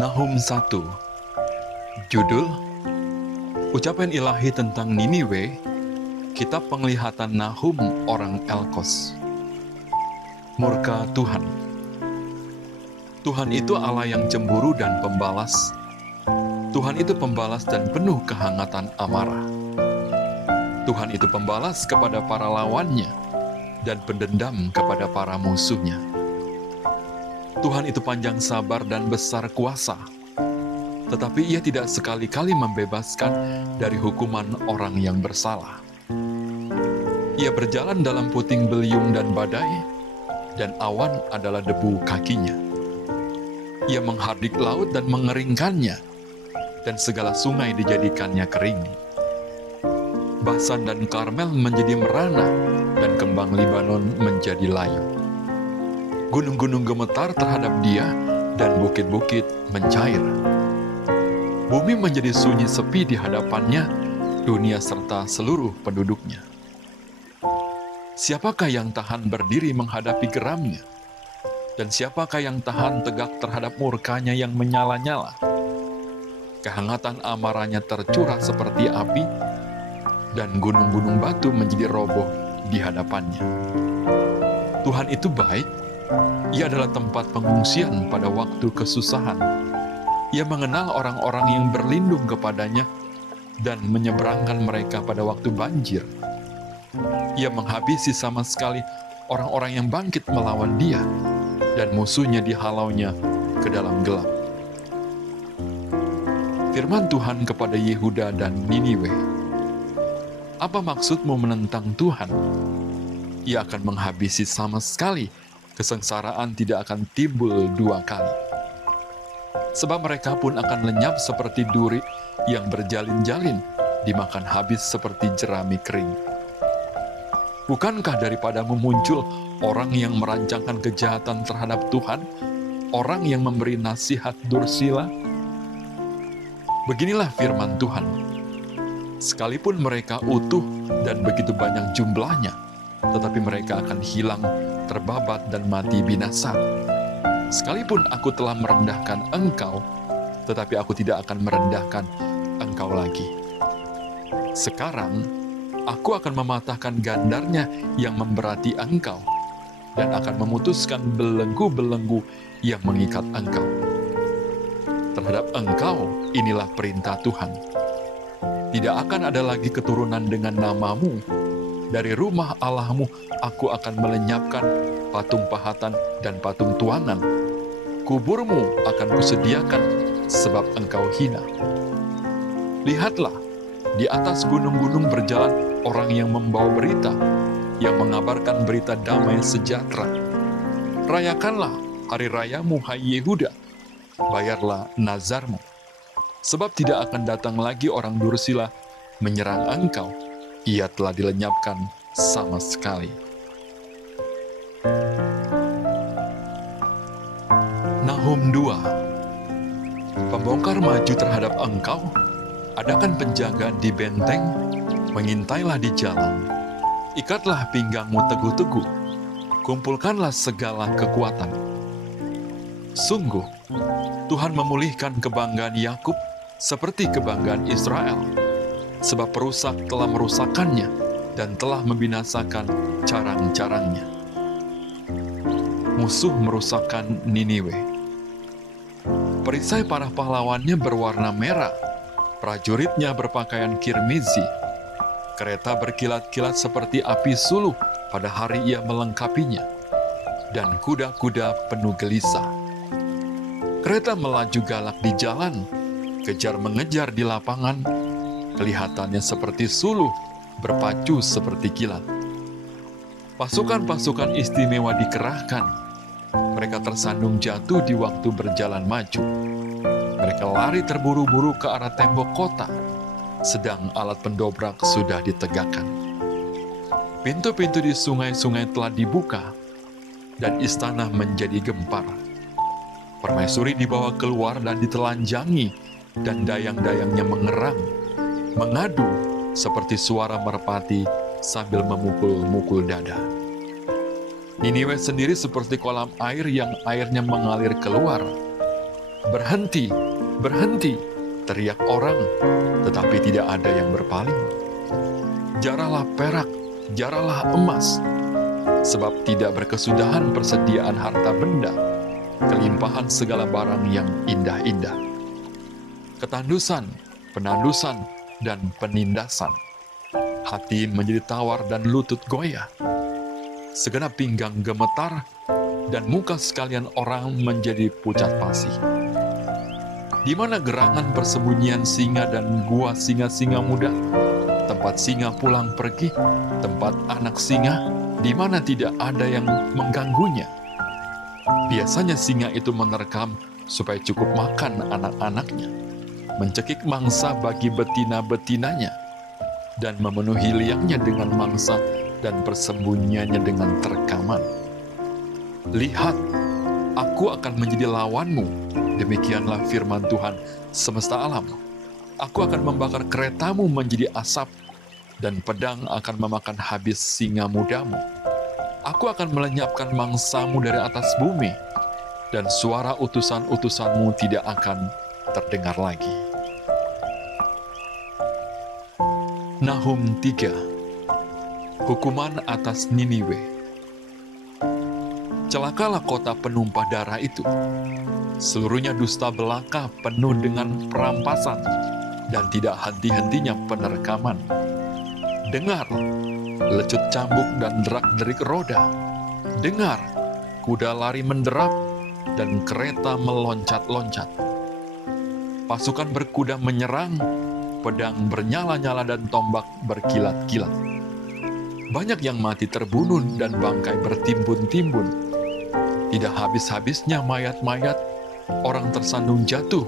Nahum 1. Judul Ucapan Ilahi tentang Niniwe, Kitab Penglihatan Nahum orang Elkos. Murka Tuhan. Tuhan itu Allah yang cemburu dan pembalas. Tuhan itu pembalas dan penuh kehangatan amarah. Tuhan itu pembalas kepada para lawannya dan pendendam kepada para musuhnya. Tuhan itu panjang sabar dan besar kuasa, tetapi Ia tidak sekali-kali membebaskan dari hukuman orang yang bersalah. Ia berjalan dalam puting beliung dan badai, dan awan adalah debu kakinya. Ia menghardik laut dan mengeringkannya, dan segala sungai dijadikannya kering. Basan dan Karmel menjadi merana, dan kembang Libanon menjadi layu. Gunung-gunung gemetar terhadap Dia, dan bukit-bukit mencair. Bumi menjadi sunyi sepi di hadapannya, dunia serta seluruh penduduknya. Siapakah yang tahan berdiri menghadapi geramnya? Dan siapakah yang tahan tegak terhadap murkanya yang menyala-nyala? Kehangatan amarahnya tercurah seperti api, dan gunung-gunung batu menjadi roboh di hadapannya. Tuhan itu baik. Ia adalah tempat pengungsian pada waktu kesusahan. Ia mengenal orang-orang yang berlindung kepadanya dan menyeberangkan mereka pada waktu banjir. Ia menghabisi sama sekali orang-orang yang bangkit melawan Dia, dan musuhnya dihalaunya ke dalam gelap. Firman Tuhan kepada Yehuda dan Niniwe. Apa maksudmu menentang Tuhan? Ia akan menghabisi sama sekali. Kesengsaraan tidak akan timbul dua kali. Sebab mereka pun akan lenyap seperti duri yang berjalin-jalin, dimakan habis seperti jerami kering. Bukankah daripadamu muncul orang yang merancangkan kejahatan terhadap Tuhan, orang yang memberi nasihat dursila? Beginilah firman Tuhan. Sekalipun mereka utuh dan begitu banyak jumlahnya, tetapi mereka akan hilang, terbabat dan mati binasa. Sekalipun aku telah merendahkan engkau, tetapi aku tidak akan merendahkan engkau lagi. Sekarang, aku akan mematahkan gandarnya yang memberati engkau, dan akan memutuskan belenggu-belenggu yang mengikat engkau. Terhadap engkau, inilah perintah Tuhan. Tidak akan ada lagi keturunan dengan namamu. Dari rumah Allahmu aku akan melenyapkan patung pahatan dan patung tuangan. Kuburmu akan kusediakan sebab engkau hina. Lihatlah, di atas gunung-gunung berjalan orang yang membawa berita, yang mengabarkan berita damai sejahtera. Rayakanlah hari rayamu, hai Yehuda, bayarlah nazarmu. Sebab tidak akan datang lagi orang dursila menyerang engkau. Ia telah dilenyapkan sama sekali. Nahum 2. Pembongkar maju terhadap engkau, adakan penjaga di benteng, mengintailah di jalan. Ikatlah pinggangmu teguh-teguh, kumpulkanlah segala kekuatan. Sungguh, Tuhan memulihkan kebanggaan Yakub seperti kebanggaan Israel. Sebab perusak telah merusakkannya dan telah membinasakan carang-carangnya. Musuh merusakkan Niniwe. Perisai para pahlawannya berwarna merah, prajuritnya berpakaian kirmizi. Kereta berkilat-kilat seperti api suluh pada hari ia melengkapinya, dan kuda-kuda penuh gelisah. Kereta melaju galak di jalan, kejar-mengejar di lapangan, kelihatannya seperti suluh, berpacu seperti kilat. Pasukan-pasukan istimewa dikerahkan. Mereka tersandung jatuh di waktu berjalan maju. Mereka lari terburu-buru ke arah tembok kota, sedang alat pendobrak sudah ditegakkan. Pintu-pintu di sungai-sungai telah dibuka, dan istana menjadi gempar. Permaisuri dibawa keluar dan ditelanjangi, dan dayang-dayangnya mengerang, mengadu seperti suara merpati sambil memukul-mukul dada. Niniwe sendiri seperti kolam air yang airnya mengalir keluar. "Berhenti, berhenti!" teriak orang, tetapi tidak ada yang berpaling. "Jaralah perak, jaralah emas, sebab tidak berkesudahan persediaan harta benda, kelimpahan segala barang yang indah-indah. Ketandusan, penandusan, dan penindasan. Hati menjadi tawar dan lutut goyah. Segenap pinggang gemetar, dan muka sekalian orang menjadi pucat pasi. Di mana gerangan persembunyian singa dan gua singa-singa muda, tempat singa pulang pergi, tempat anak singa, di mana tidak ada yang mengganggunya. Biasanya singa itu menerkam supaya cukup makan anak-anaknya, mencekik mangsa bagi betina-betinanya, dan memenuhi liangnya dengan mangsa dan persembunyiannya dengan terkaman. Lihat, aku akan menjadi lawanmu, demikianlah firman Tuhan semesta alam. Aku akan membakar keretamu menjadi asap, dan pedang akan memakan habis singa mudamu. Aku akan melenyapkan mangsamu dari atas bumi, dan suara utusan-utusanmu tidak akan terdengar lagi. Nahum 3. Hukuman atas Niniwe. Celakalah kota penumpah darah itu. Seluruhnya dusta belaka penuh dengan perampasan, dan tidak henti-hentinya penerkaman. Dengar, lecut cambuk dan derak-derik roda. Dengar, kuda lari menderap, dan kereta meloncat-loncat. Pasukan berkuda menyerang, pedang bernyala-nyala dan tombak berkilat-kilat. Banyak yang mati terbunuh dan bangkai bertimbun-timbun. Tidak habis-habisnya mayat-mayat, orang tersandung jatuh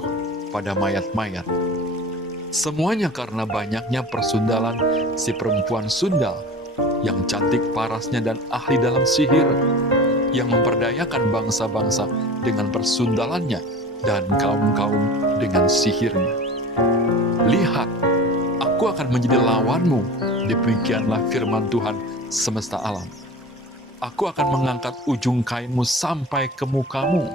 pada mayat-mayat. Semuanya karena banyaknya persundalan si perempuan sundal, yang cantik parasnya dan ahli dalam sihir, yang memperdayakan bangsa-bangsa dengan persundalannya dan kaum-kaum dengan sihirnya. Lihat, aku akan menjadi lawanmu, demikianlah firman Tuhan semesta alam. Aku akan mengangkat ujung kainmu sampai ke mukamu,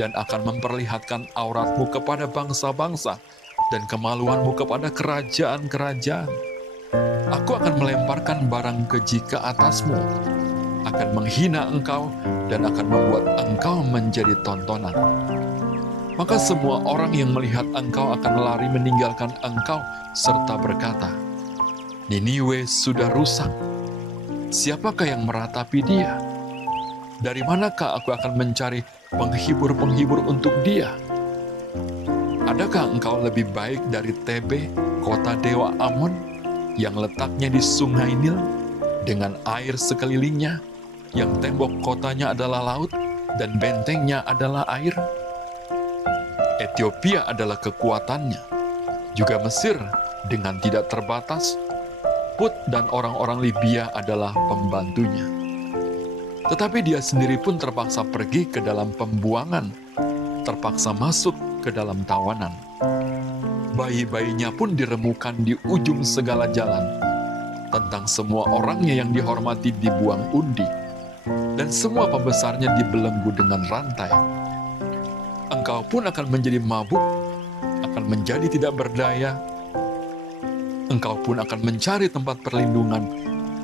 dan akan memperlihatkan auratmu kepada bangsa-bangsa, dan kemaluanmu kepada kerajaan-kerajaan. Aku akan melemparkan barang keji ke atasmu, akan menghina engkau, dan akan membuat engkau menjadi tontonan. Maka semua orang yang melihat engkau akan lari meninggalkan engkau, serta berkata, Niniwe sudah rusak. Siapakah yang meratapi dia? Dari manakah aku akan mencari penghibur-penghibur untuk dia? Adakah engkau lebih baik dari Tebe, kota dewa Amon, yang letaknya di sungai Nil, dengan air sekelilingnya, yang tembok kotanya adalah laut, dan bentengnya adalah air? Ethiopia adalah kekuatannya, juga Mesir dengan tidak terbatas. Put dan orang-orang Libya adalah pembantunya. Tetapi dia sendiri pun terpaksa pergi ke dalam pembuangan, terpaksa masuk ke dalam tawanan. Bayi-bayinya pun diremukan di ujung segala jalan. Tentang semua orangnya yang dihormati dibuang undi, dan semua pembesarnya dibelenggu dengan rantai. Engkau pun akan menjadi mabuk, akan menjadi tidak berdaya. Engkau pun akan mencari tempat perlindungan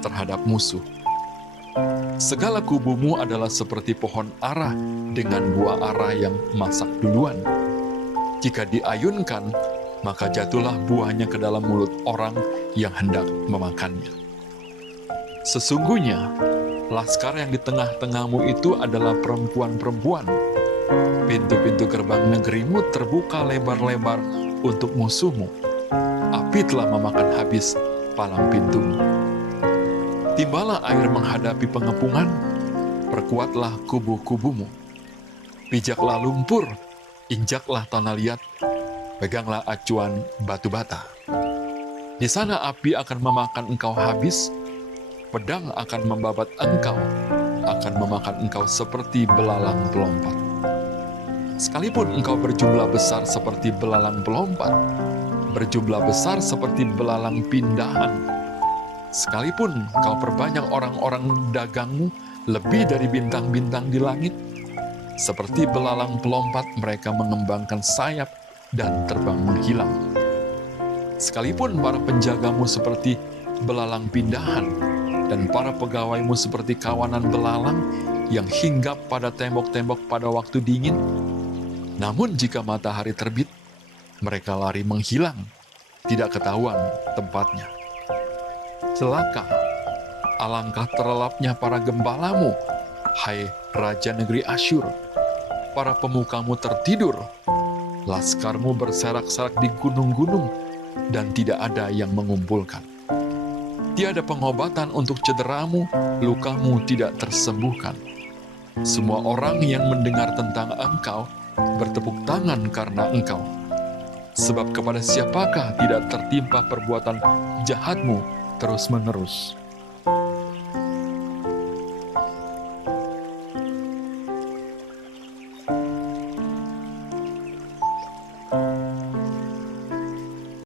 terhadap musuh. Segala kubumu adalah seperti pohon ara dengan buah ara yang masak duluan. Jika diayunkan, maka jatuhlah buahnya ke dalam mulut orang yang hendak memakannya. Sesungguhnya, laskar yang di tengah-tengahmu itu adalah perempuan-perempuan. Pintu-pintu gerbang negerimu terbuka lebar-lebar untuk musuhmu. Api telah memakan habis palang pintumu. Timbalah air menghadapi pengepungan, perkuatlah kubu-kubumu. Pijaklah lumpur, injaklah tanah liat, peganglah acuan batu bata. Di sana api akan memakan engkau habis, pedang akan membabat engkau, akan memakan engkau seperti belalang pelompat. Sekalipun engkau berjumlah besar seperti belalang pelompat, berjumlah besar seperti belalang pindahan, sekalipun kau perbanyak orang-orang dagangmu lebih dari bintang-bintang di langit, Seperti belalang pelompat, mereka mengembangkan sayap dan terbang menghilang. Sekalipun para penjagamu seperti belalang pindahan, dan para pegawaimu seperti kawanan belalang yang hinggap pada tembok-tembok pada waktu dingin, namun jika matahari terbit, mereka lari menghilang, tidak ketahuan tempatnya. Celaka, alangkah terlelapnya para gembalamu, hai Raja Negeri Asyur. Para pemukamu tertidur, laskarmu berserak-serak di gunung-gunung, dan tidak ada yang mengumpulkan. Tiada pengobatan untuk cederamu, lukamu tidak tersembuhkan. Semua orang yang mendengar tentang engkau bertepuk tangan karena engkau. Sebab kepada siapakah tidak tertimpa perbuatan jahatmu terus-menerus?